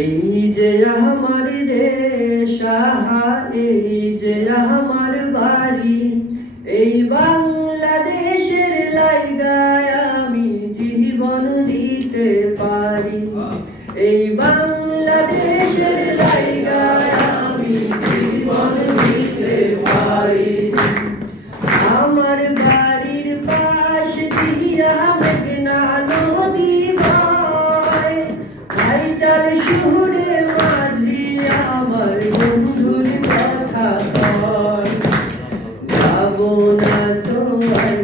এই যে আমার দেশ, এই যে আমার বাড়ি, এই বাংলাদেশের লাইগায় আমি জীবন দিতে পারি। এই বাংলাদেশের লাইগায় আমি জীবন দিতে পারি। আমার বাড়ির পাশ দিয়া মেঘনা নদী বয়, ভাইটাল সুরে মাঝি আমার বন্ধুর কথা কয়। যাব না তো আর